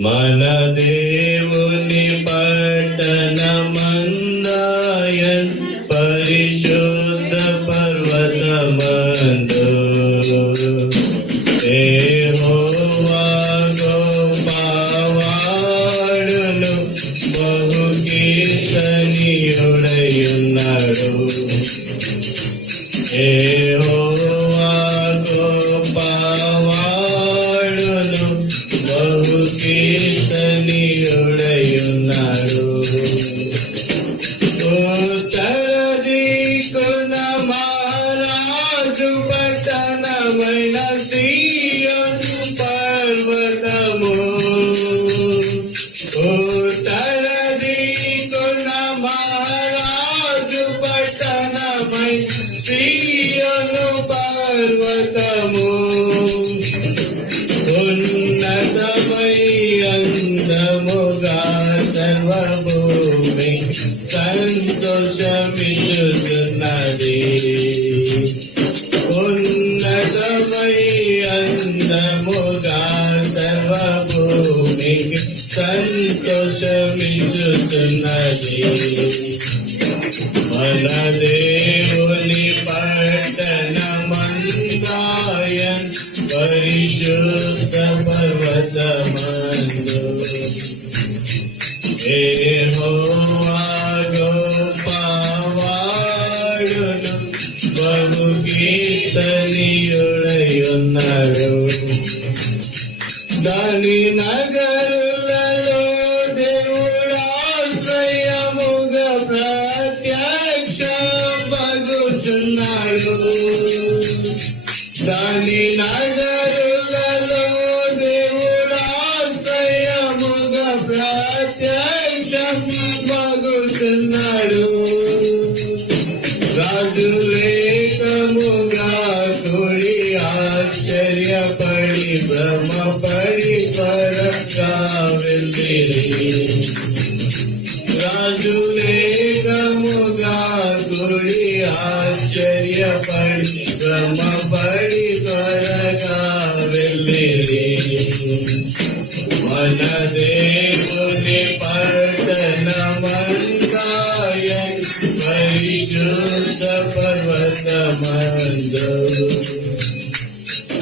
మన దేవుని పట్టణమందాయన్ పరిశుద్ధ పర్వతమందు. యెహోవా గొప్పవాడును బహు కీర్తనీయుడయున్నాడు యెహోవా Naru సంతోషమిచ్చుతున్నది ఉన్నతమై అందముగా సర్వభూమికి సంతోషమిచ్చుతున్నది మన దేవుని పట్టణమందాయన్ పరిశుద్ధ పర్వతమందు యెహోవా గొప్పవాడును బహు కీర్తనీయుడయున్నాడు దాని నగరులలో దేవుడాశ్రయముగా ప్రత్యక్ష బగుచున్నాడు. దాని నగరులలో रघुवे कमुगा थोड़ी आश्चर्य पड़ी ब्रह्म पड़ी परकावली राजुवे कमुगा थोड़ी आश्चर्य पड़ी ब्रह्म पड़ी परकावली मन देव ने पर्तन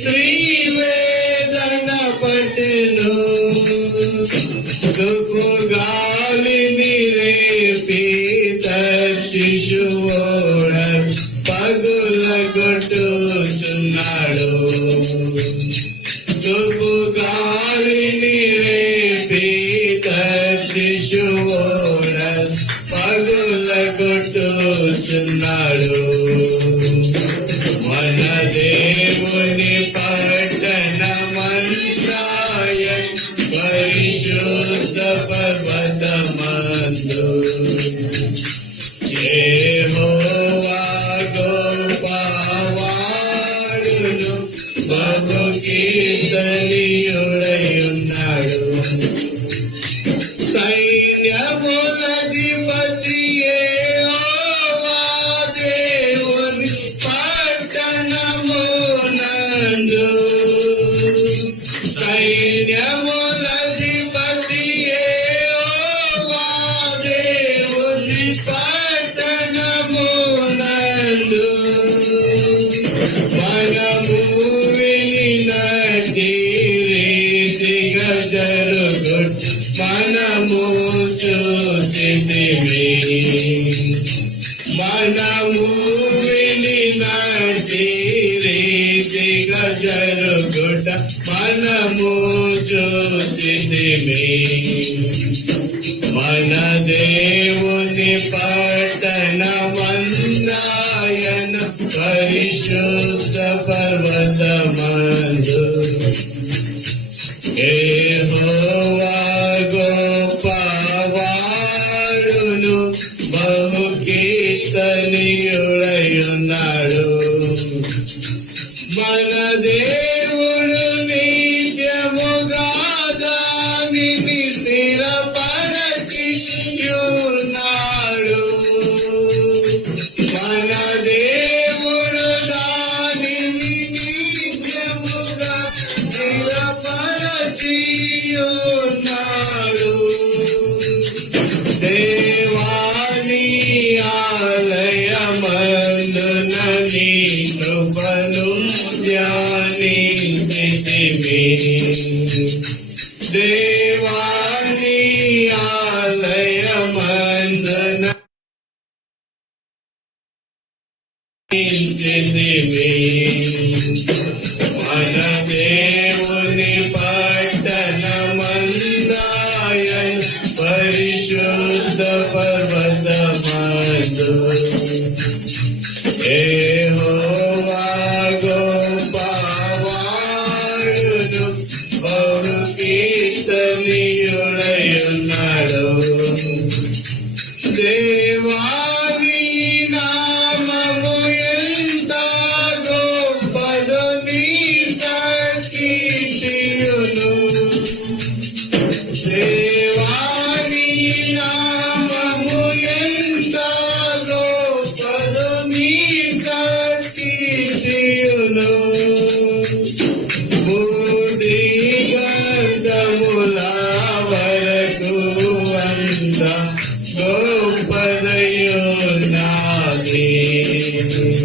శ్రీవేదన పట్టెను దుఃఖు గాలిని రేపి శిశువోడ పగుల కొట్టుచున్నాడు. దుఃఖు గాలిని రేపి శిశువోడ పగుల కొట్టుచున్నాడు. Parishuddha Parvatamandu బలము వినినటి రీతిగా జరుగుట మనము చూసిని మన దేవుని పట్టణ వందాయన పరిశుద్ధ పర్వతమందు. ఏ హోవా Manadeva. தேவாணி ஆலயமந்தன మన దేవుని పట్టణమందాయ పరిశుద్ధ పర్వతమందు ఏ deva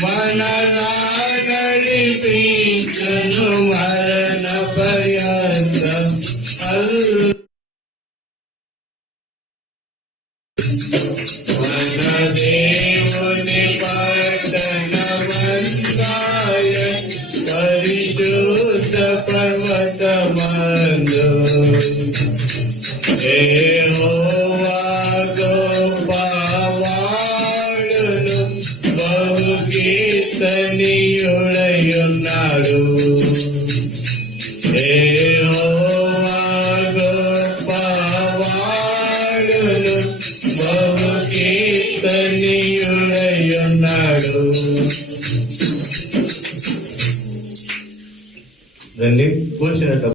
ವನರಾಗಲಿ ಪೀತನು ಮರಣ ಪರ್ಯಂತ ವನದೇವನೆ ಪಟ್ಟಣ ಬಂದಾಯ ಪರಿಶುದ್ಧ ಪರ್ವತ ಮಂದು ದೇವೋ Hey.